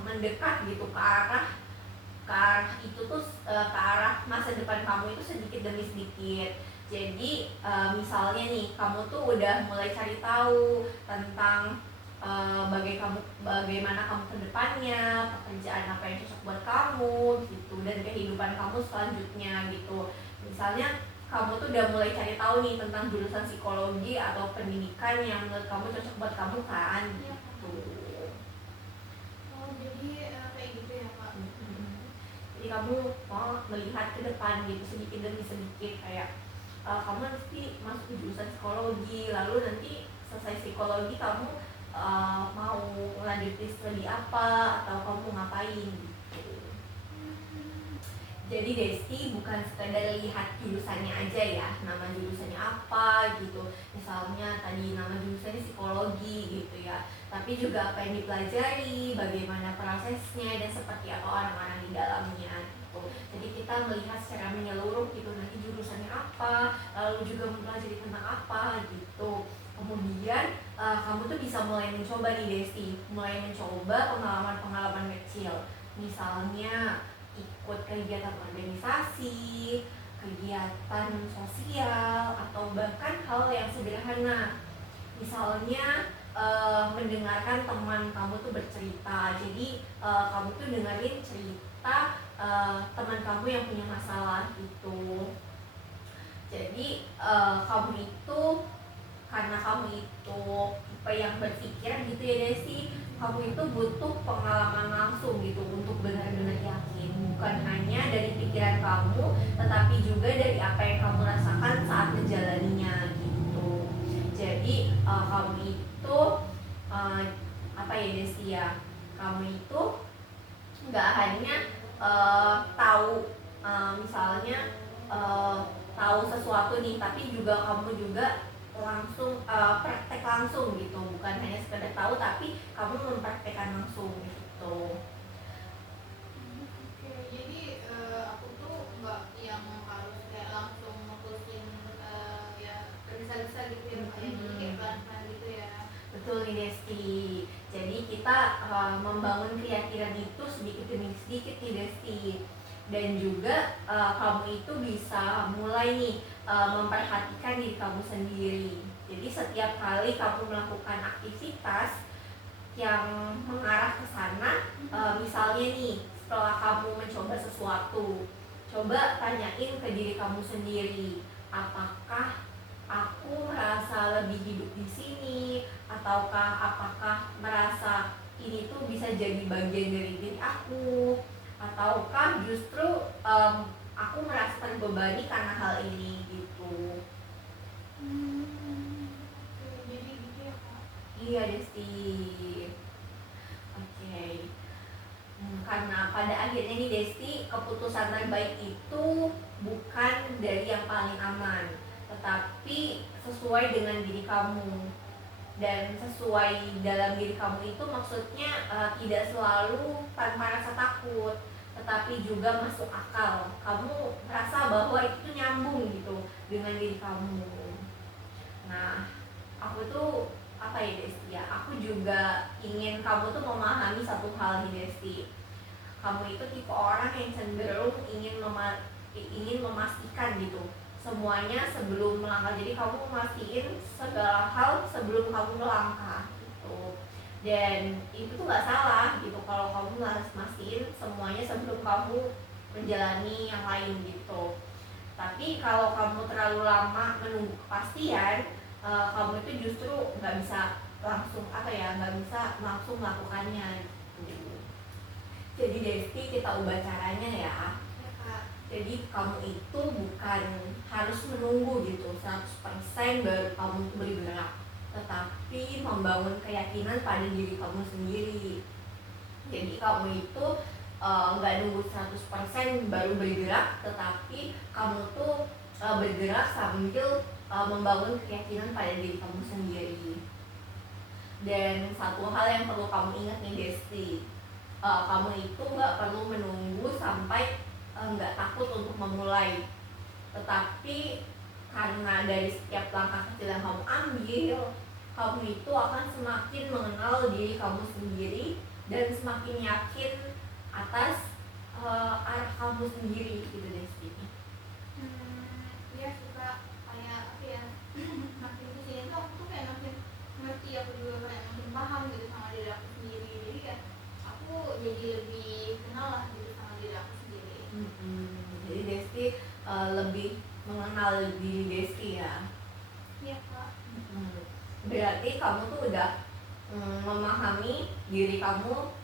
mendekat gitu ke arah itu tuh ke arah masa depan kamu itu sedikit demi sedikit. Jadi misalnya nih kamu tuh udah mulai cari tahu tentang bagaimana kamu ke depannya, pekerjaan apa yang cocok buat kamu gitu, dan kehidupan kamu selanjutnya gitu. Misalnya kamu tuh udah mulai cari tahu nih tentang jurusan psikologi atau pendidikan yang menurut kamu cocok buat kamu kan gitu. Jadi kayak gitu ya Kak. Jadi kamu mau melihat ke depan gitu sedikit demi sedikit, kayak kamu nanti masuk ke jurusan psikologi, lalu nanti selesai psikologi kamu mau lanjutin studi apa atau kamu ngapain gitu. Jadi Desti bukan sekedar lihat jurusannya aja ya, nama jurusannya apa gitu. Misalnya tadi nama jurusannya psikologi gitu ya, tapi juga apa yang dipelajari, bagaimana prosesnya, dan seperti apa orang-orang di dalamnya gitu. Jadi kita melihat secara menyeluruh gitu, nanti jurusannya apa, lalu juga mempelajari tentang apa gitu. Kemudian kamu tuh bisa mulai mencoba nih Desti, mulai mencoba pengalaman-pengalaman kecil. Misalnya ikut kegiatan organisasi, kegiatan sosial, atau bahkan hal yang sederhana. Misalnya mendengarkan teman kamu tuh bercerita. Jadi kamu tuh dengerin cerita teman kamu yang punya masalah gitu. Jadi kamu itu, karena kamu itu tipe yang berpikir gitu ya Desi, kamu itu butuh pengalaman langsung gitu untuk benar-benar yakin, bukan hanya dari pikiran kamu, tetapi juga dari apa yang kamu rasakan saat menjalaninya gitu. Jadi kamu itu apa ya Desi ya, kamu itu nggak hanya tahu misalnya tahu sesuatu nih, tapi juga kamu juga langsung praktek langsung gitu, bukan hanya sekedar tahu tapi kamu mempraktekkan langsung gitu. Oke, jadi aku tuh nggak yang harus kayak langsung mutusin ya tergesa-gesa gitu ya kayak jadi kayak pelan-pelan gitu ya. Betul nih Desti. Jadi kita membangun keyakinan itu sedikit demi sedikit nih Desti. Dan juga kamu itu bisa mulai nih memperhatikan diri kamu sendiri. Jadi setiap kali kamu melakukan aktivitas yang mengarah ke sana, misalnya nih setelah kamu mencoba sesuatu, coba tanyain ke diri kamu sendiri, apakah aku merasa lebih hidup di sini, ataukah apakah merasa ini tuh bisa jadi bagian dari diri aku, ataukah justru aku merasa terbebani karena hal ini gitu. Jadi gitu ya Kak. Iya Desti. Oke. Karena pada akhirnya nih Desti, keputusan terbaik itu bukan dari yang paling aman, tetapi sesuai dengan diri kamu. Dan sesuai dalam diri kamu itu maksudnya tidak selalu tanpa rasa takut, tetapi juga masuk akal. Kamu merasa bahwa itu tuh nyambung gitu dengan diri kamu. Nah, aku tuh apa ya Desti ya, aku juga ingin kamu tuh memahami satu hal nih Desti. Kamu itu tipe orang yang cenderung ingin memastikan gitu semuanya sebelum melangkah. Jadi kamu mastiin segala hal sebelum kamu melangkah gitu. Dan itu tuh nggak salah gitu kalau kamu harus mastiin semuanya sebelum kamu menjalani yang lain gitu. Tapi kalau kamu terlalu lama menunggu kepastian, kamu itu justru nggak bisa langsung nggak bisa langsung melakukannya gitu. Jadi Desti, kita ubah caranya ya. Ya kak. Jadi kamu itu bukan harus menunggu gitu 100% baru kamu bergerak, tetapi membangun keyakinan pada diri kamu sendiri. Jadi kamu itu nggak nunggu 100% baru bergerak, tetapi kamu tuh bergerak sambil membangun keyakinan pada diri kamu sendiri. Dan satu hal yang perlu kamu ingat nih Desti, kamu itu nggak perlu menunggu sampai nggak takut untuk memulai, tetapi karena dari setiap langkah kecil yang kamu ambil, kamu itu akan semakin mengenal diri kamu sendiri dan semakin yakin atas arah kamu sendiri gitu Desti. Iya suka kayak apa ya makin kesini tuh aku tuh kayak makin ngerti, aku juga kayak makin paham gitu sama diri aku sendiri, jadi kayak aku jadi lebih kenal lah gitu sama diri aku sendiri. Jadi Desti lebih mengenal diri Desti ya. Iya kak. Berarti kamu tuh udah memahami diri kamu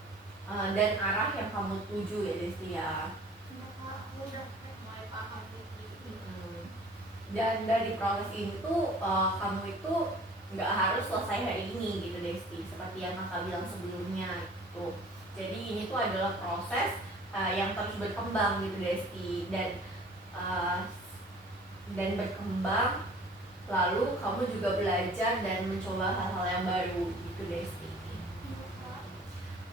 dan arah yang kamu tuju ya Desti ya. Iya kak, aku udah kayak mulai paham gitu. Dan dari proses ini tuh kamu itu nggak harus selesai hari ini gitu Desti, seperti yang kakak bilang sebelumnya gitu. Jadi ini tuh adalah proses yang terus berkembang gitu Desti, dan berkembang, lalu kamu juga belajar dan mencoba hal-hal yang baru gitu Desti.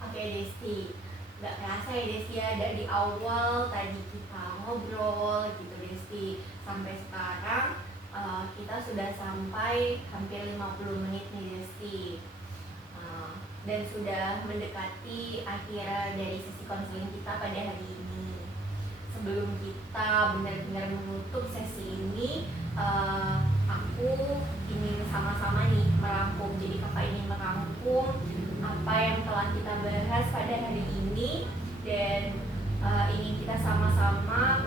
Oke Desti, nggak kerasa ya Desti ya, dari awal tadi kita ngobrol gitu Desti, sampai sekarang kita sudah sampai hampir 50 menit nih Desti, dan sudah mendekati akhir dari sesi konseling kita pada hari ini. Sebelum kita benar-benar menutup sesi ini, aku ingin sama-sama nih merangkum. Jadi kakak ingin merangkum apa yang telah kita bahas pada hari ini, dan ingin kita sama-sama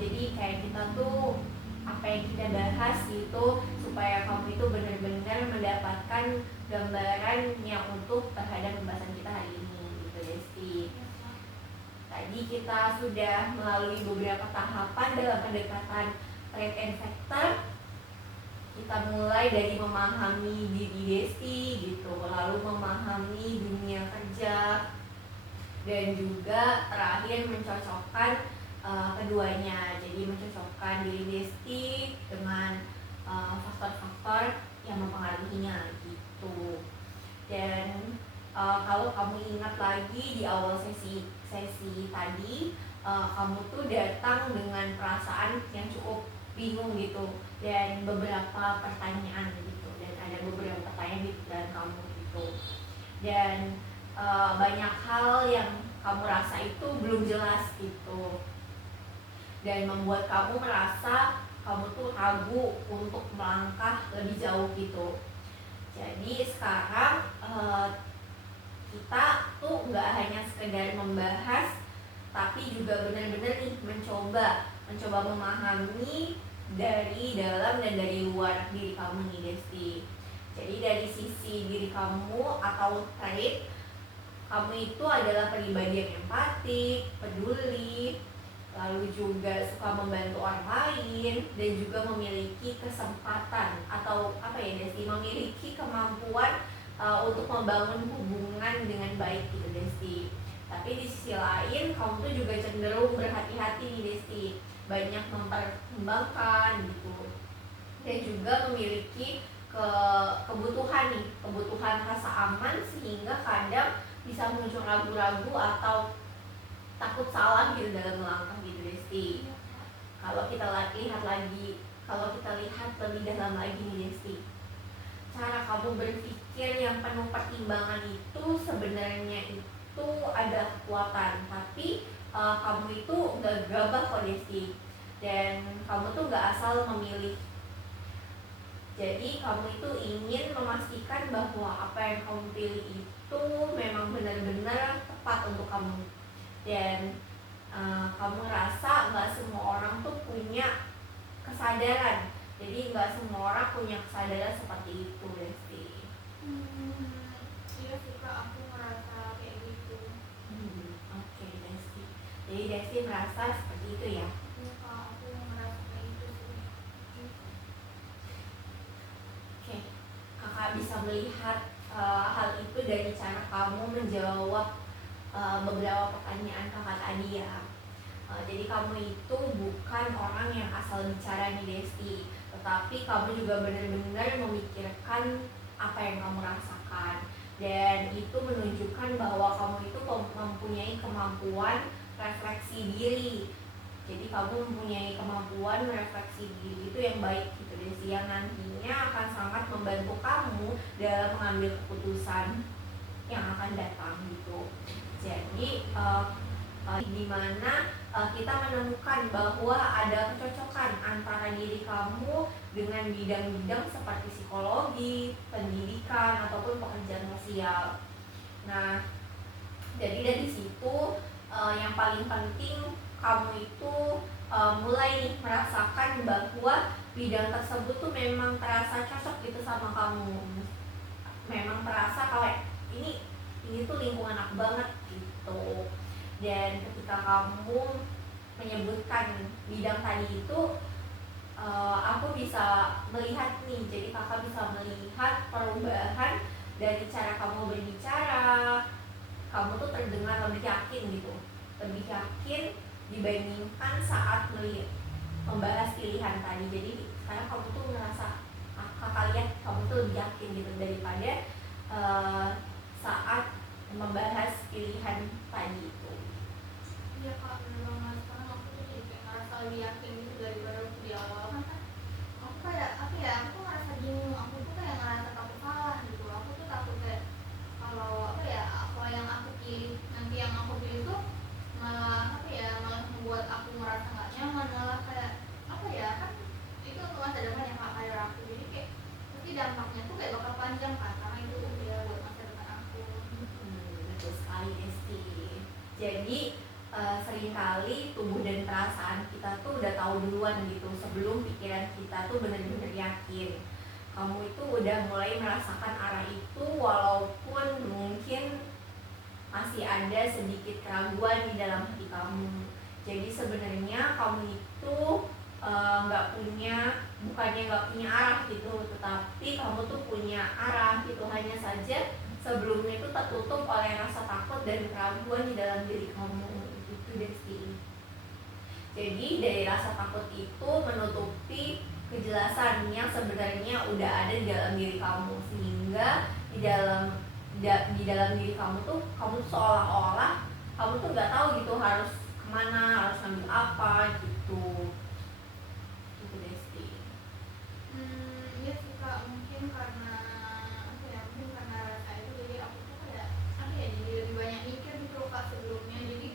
jadi kayak kita tuh apa yang kita bahas gitu, supaya kamu itu benar-benar mendapatkan gambaran yang utuh terhadap pembahasan kita hari ini gitu Desti. Tadi kita sudah melalui beberapa tahapan dalam pendekatan threat and factor. Kita mulai dari memahami diri Desti gitu, lalu memahami dunia kerja, dan juga terakhir mencocokkan keduanya. Jadi mencocokkan diri Desti dengan faktor-faktor yang mempengaruhinya gitu. Dan kalau kamu ingat lagi di awal sesi tadi, kamu tuh datang dengan perasaan yang cukup bingung gitu, dan beberapa pertanyaan gitu, dan ada beberapa pertanyaan di pikiran kamu gitu, dan banyak hal yang kamu rasa itu belum jelas gitu, dan membuat kamu merasa kamu tuh ragu untuk melangkah lebih jauh gitu. Jadi sekarang kita tuh nggak hanya sekedar membahas, tapi juga benar-benar nih mencoba memahami dari dalam dan dari luar diri kamu nih Desti. Jadi dari sisi diri kamu atau trait, kamu itu adalah pribadi yang empatik, peduli, lalu juga suka membantu orang lain, dan juga memiliki kesempatan atau Desti, memiliki kemampuan untuk membangun hubungan dengan baik gitu Desti. Tapi di sisi lain kamu tuh juga cenderung berhati-hati nih Desti, banyak mempertimbangkan gitu, dan juga memiliki kebutuhan rasa aman, sehingga kadang bisa muncul ragu-ragu atau takut salah gitu dalam melangkah gitu Desti. Kalau kita lihat lebih dalam lagi nih Desti, cara kamu berpikir yang penuh pertimbangan itu sebenarnya itu ada kekuatan, tapi kamu itu gak gabah kok Desti, dan kamu tuh gak asal memilih. Jadi kamu itu ingin memastikan bahwa apa yang kamu pilih itu memang benar-benar tepat untuk kamu. Dan kamu rasa nggak semua orang tuh punya kesadaran. Jadi nggak semua orang punya kesadaran seperti itu, Desti. Iya sih kak, aku merasa kayak gitu. Oke, Desti. Jadi Desti merasa seperti itu ya? Iya kak, aku merasa kayak gitu sih. Oke, kakak bisa melihat hal itu dari cara kamu menjawab beberapa pertanyaan kakak tadi ya. Jadi kamu itu bukan orang yang asal bicara nih Desti, tetapi kamu juga benar-benar memikirkan apa yang kamu rasakan, dan itu menunjukkan bahwa kamu itu mempunyai kemampuan refleksi diri. Jadi kamu mempunyai kemampuan refleksi diri itu yang baik gitu Desti, yang nantinya akan sangat membantu kamu dalam mengambil keputusan yang akan datang gitu. Jadi di mana kita menemukan bahwa ada kecocokan antara diri kamu dengan bidang-bidang seperti psikologi, pendidikan, ataupun pekerjaan sosial. Nah, jadi dari situ yang paling penting kamu itu mulai merasakan bahwa bidang tersebut tuh memang terasa cocok gitu sama kamu. Memang terasa kalau ini tuh lingkungan aku banget gitu. Dan ketika kamu menyebutkan bidang tadi itu, aku bisa melihat nih, jadi kakak bisa melihat perubahan dari cara kamu berbicara. Kamu tuh terdengar lebih yakin gitu, lebih yakin dibandingkan saat membahas pilihan tadi. Jadi sekarang kamu tuh ngerasa, kakak lihat kamu tuh lebih yakin gitu daripada saat membahas pilihan tadi itu. Iya kak, bener banget. Sekarang aku tuh jadi kayak ngerasa lebih yakin gitu daripada waktu di awal kan. Aku kayak apa ya, aku tuh ngerasa bingung, aku tuh kayak ngerasa takut salah gitu. Aku tuh takut kayak kalau apa ya, apa yang aku pilih nanti, yang aku pilih tuh malah apa ya, malah membuat aku merasa nggak nyaman, malah kayak apa ya, kan itu untuk masa depan yang kak karir aku. Jadi kayak nanti dampaknya tuh kayak bakal panjang kan, karena itu ya buat masa depan aku. Betul sekali Esti. Jadi seringkali tubuh dan perasaan kita tuh udah tahu duluan gitu sebelum pikiran kita tuh benar-benar yakin. Kamu itu udah mulai merasakan arah itu walaupun mungkin masih ada sedikit keraguan di dalam hati kamu. Jadi sebenarnya kamu itu bukannya nggak punya arah gitu, tetapi kamu tuh punya arah gitu. Hanya saja sebelumnya itu tertutup oleh rasa takut dan keraguan di dalam diri kamu. Itu Desti. Jadi dari rasa takut itu menutupi kejelasan yang sebenarnya udah ada di dalam diri kamu, sehingga di dalam diri kamu tuh seolah-olah kamu tuh nggak tahu gitu harus kemana, harus ambil apa gitu. Itu Desti. Iya sih kak, mungkin karena apa ya, mungkin karena rasa itu jadi aku tuh kayak apa ya, jadi lebih banyak mikir gitu loh kak sebelumnya. Jadi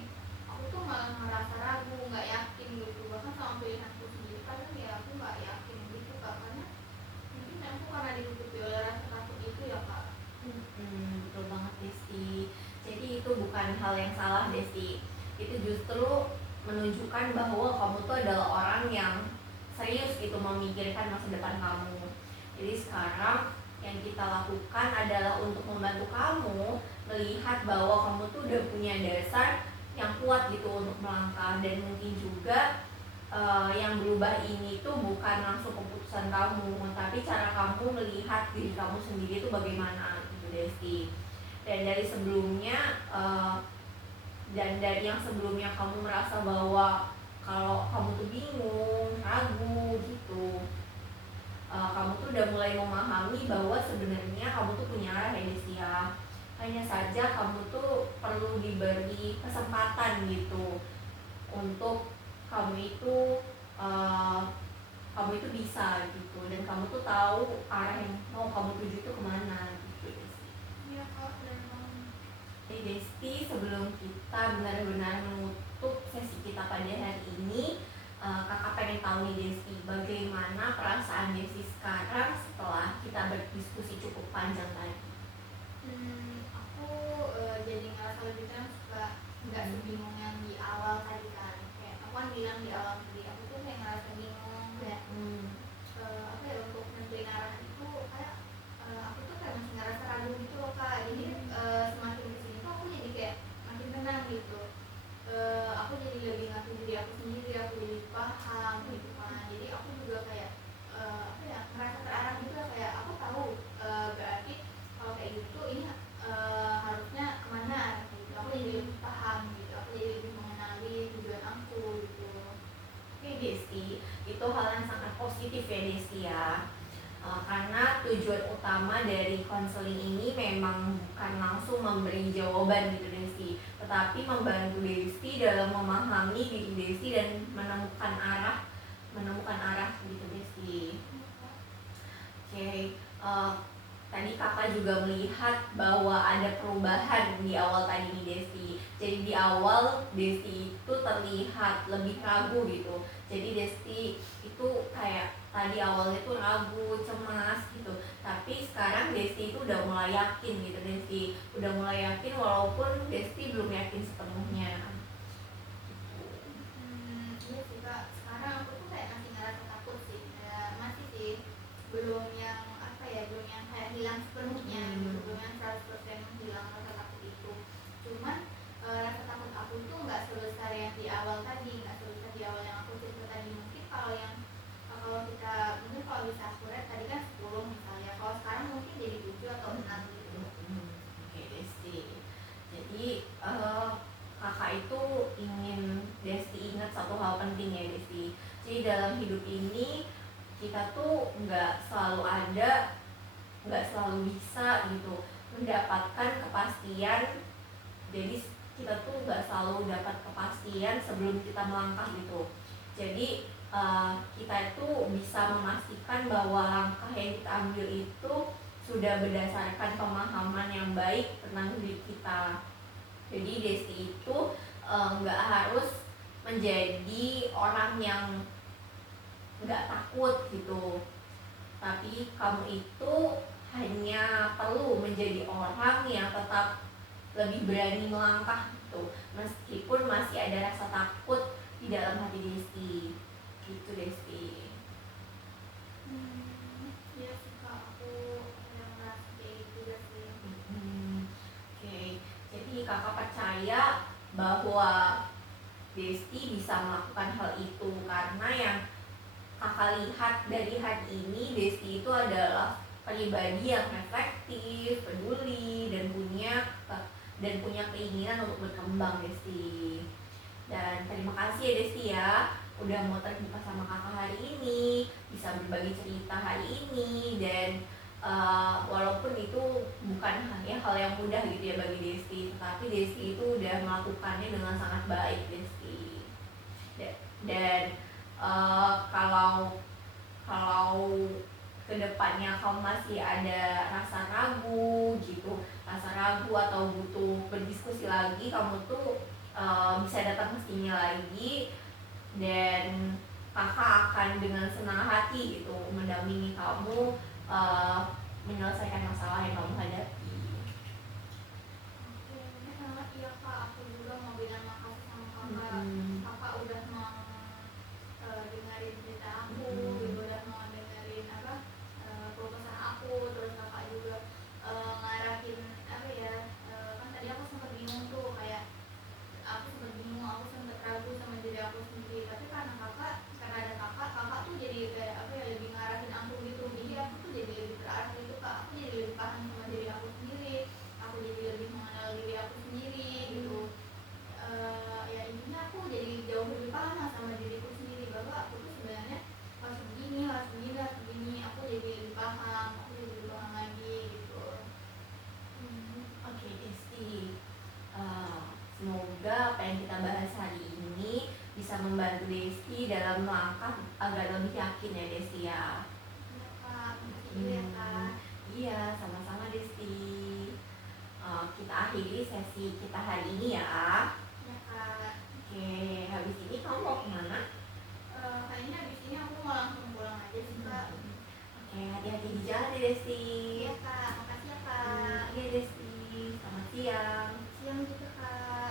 aku tuh malah ngerasa ragu, nggak yakin gitu, bahkan sama pilihanku sendiri. Kadang ya aku nggak yakin gitu kak, karena mungkin aku karena ditutupi oleh rasa takut itu ya kak. Betul banget Desti. Jadi itu bukan hal yang salah Desti. Itu justru menunjukkan bahwa kamu tuh adalah orang yang serius gitu memikirkan masa depan kamu. Jadi sekarang yang kita lakukan adalah untuk membantu kamu melihat bahwa kamu tuh udah punya dasar yang kuat gitu untuk melangkah. Dan mungkin juga yang berubah ini tuh bukan langsung keputusan kamu, tapi cara kamu melihat diri kamu sendiri itu bagaimana gitu Desti. Dan dari sebelumnya dari yang sebelumnya kamu merasa bahwa kalau kamu tuh bingung, ragu gitu, kamu tuh udah mulai memahami bahwa sebenarnya kamu tuh punya arah ya Desti ya. Hanya saja kamu tuh perlu diberi kesempatan gitu untuk kamu itu bisa gitu, dan kamu tuh tahu arah yang mau kamu tuju itu kemana gitu Desti. Iya kak, benar banget. Jadi Desti, sebelum kita benar-benar menutup sesi kita pada hari ini, kakak pengen tahu nih Desti, bagaimana perasaan Desti sekarang setelah kita berdiskusi cukup panjang tadi? Aku jadi ngerasa lebih tenang suka nggak sebingung yang di awal tadi kan, kayak aku kan bilang di awal tadi aku tuh kayak ngerasa bingung kayak apa ya untuk nentuin arah itu kayak aku tuh kayak masih ngerasa ragu gitu loh kak, jadi semakin kesini tuh aku jadi kayak makin tenang gitu. Aku jadi lebih ngatur diri aku sendiri, aku jadi paham gitu kan, jadi aku juga kayak apa ya ngerasa terarah gitu lah, kayak aku tahu berarti kalau kayak gitu ini harusnya kemana gitu, aku jadi lebih paham gitu, aku jadi lebih mengenali tujuan aku gitu. Oke Desti, itu hal yang sangat positif ya Desti ya. Karena tujuan utama dari konseling ini memang bukan langsung memberi jawaban gitu Desti, tetapi membantu Desti dalam memahami diri Desti dan menemukan arah gitu Desti. Oke, tadi kakak juga melihat bahwa ada perubahan di awal tadi nih Desti. Jadi di awal Desti itu terlihat lebih ragu gitu. Jadi Desti itu kayak tadi awalnya tuh ragu, cemas gitu. Tapi sekarang Desti itu udah mulai yakin gitu Desti. Udah mulai yakin walaupun Desti belum yakin sepenuhnya. Iya sih kak, sekarang aku tuh kayak masih ngerasa takut sih, kayak masih sih belum yang apa ya, belum yang kayak hilang sepenuhnya gitu, belum yang 100% hilang rasa takut itu. Cuman rasa takut aku tuh nggak sebesar yang di awal tadi, nggak sebesar di awal yang aku cerita tadi. Mungkin kalau yang kalau kita mungkin kalau bisa akurat tadi kan 10 misalnya, kalau sekarang mungkin jadi 7 atau 6 gitu. Oke Desti. Jadi kakak itu ingin Desti ingat satu hal penting ya Desti. Jadi dalam hidup ini kita tuh nggak selalu bisa gitu mendapatkan kepastian. Jadi kita tuh nggak selalu dapat kepastian sebelum kita melangkah gitu. Jadi kita itu bisa memastikan bahwa langkah yang kita ambil itu sudah berdasarkan pemahaman yang baik tentang diri kita. Jadi Desti itu nggak harus menjadi orang yang nggak takut gitu, tapi kamu itu hanya perlu menjadi orang yang tetap lebih berani melangkah gitu, meskipun masih ada rasa takut di dalam hati Desti gitu Desti. Iya sih kak, aku yang ngerasa kayak gitu juga sih. Oke, jadi kakak percaya bahwa Desti bisa melakukan hal itu karena yang kakak lihat dari hari ini Desti itu adalah pribadi yang reflektif, peduli, dan punya keinginan untuk berkembang Desti. Dan terima kasih ya Desti ya udah mau terbuka sama kakak hari ini, bisa berbagi cerita hari ini, dan walaupun itu bukan hanya hal yang mudah gitu ya bagi Desti, tetapi Desti itu udah melakukannya dengan sangat baik Desti. Dan kalau kedepannya kamu masih ada rasa ragu gitu, atau butuh berdiskusi lagi, kamu tuh bisa datang ke sini lagi, dan kakak akan dengan senang hati gitu mendampingi kamu menyelesaikan masalah yang kamu hadapi. Iya kak, aku juga mau bilang makasih sama kakak. Kakak udah mau dengerin cerita aku, gitu, udah mau dengerin apa proposal aku, terus kakak juga ngarahin apa ya, kan tadi aku sempat bingung tuh, kayak aku sempat ragu sama diri aku sendiri, tapi karena ada kakak tuh jadi kayak apa ya, lebih ngarahin aku gitu, jadi aku tuh jadi lebih terarah gitu kak, aku jadi lebih paham sama diri aku sendiri, aku jadi lebih mengenal diri aku sendiri gitu. Ya intinya aku jadi jauh lebih paham lah sama diriku sendiri, bahwa aku tuh sebenarnya harus begini, aku jadi lebih paham, lagi gitu. Oke Desti, semoga apa yang kita bahas hari ini bisa membantu Desti dalam melangkah agar lebih yakin ya Desti ya. Iya kak, makasih ya kak. Iya, sama-sama Desti. Kita akhiri sesi kita hari ini ya. Iya kak. Oke, habis ini kamu mau kemana? kayaknya abis ini aku mau langsung pulang aja sih kak. Oke, hati-hati di jalan ya Desti. Iya kak, makasih ya kak. Iya Desti, selamat siang. Siang juga kak.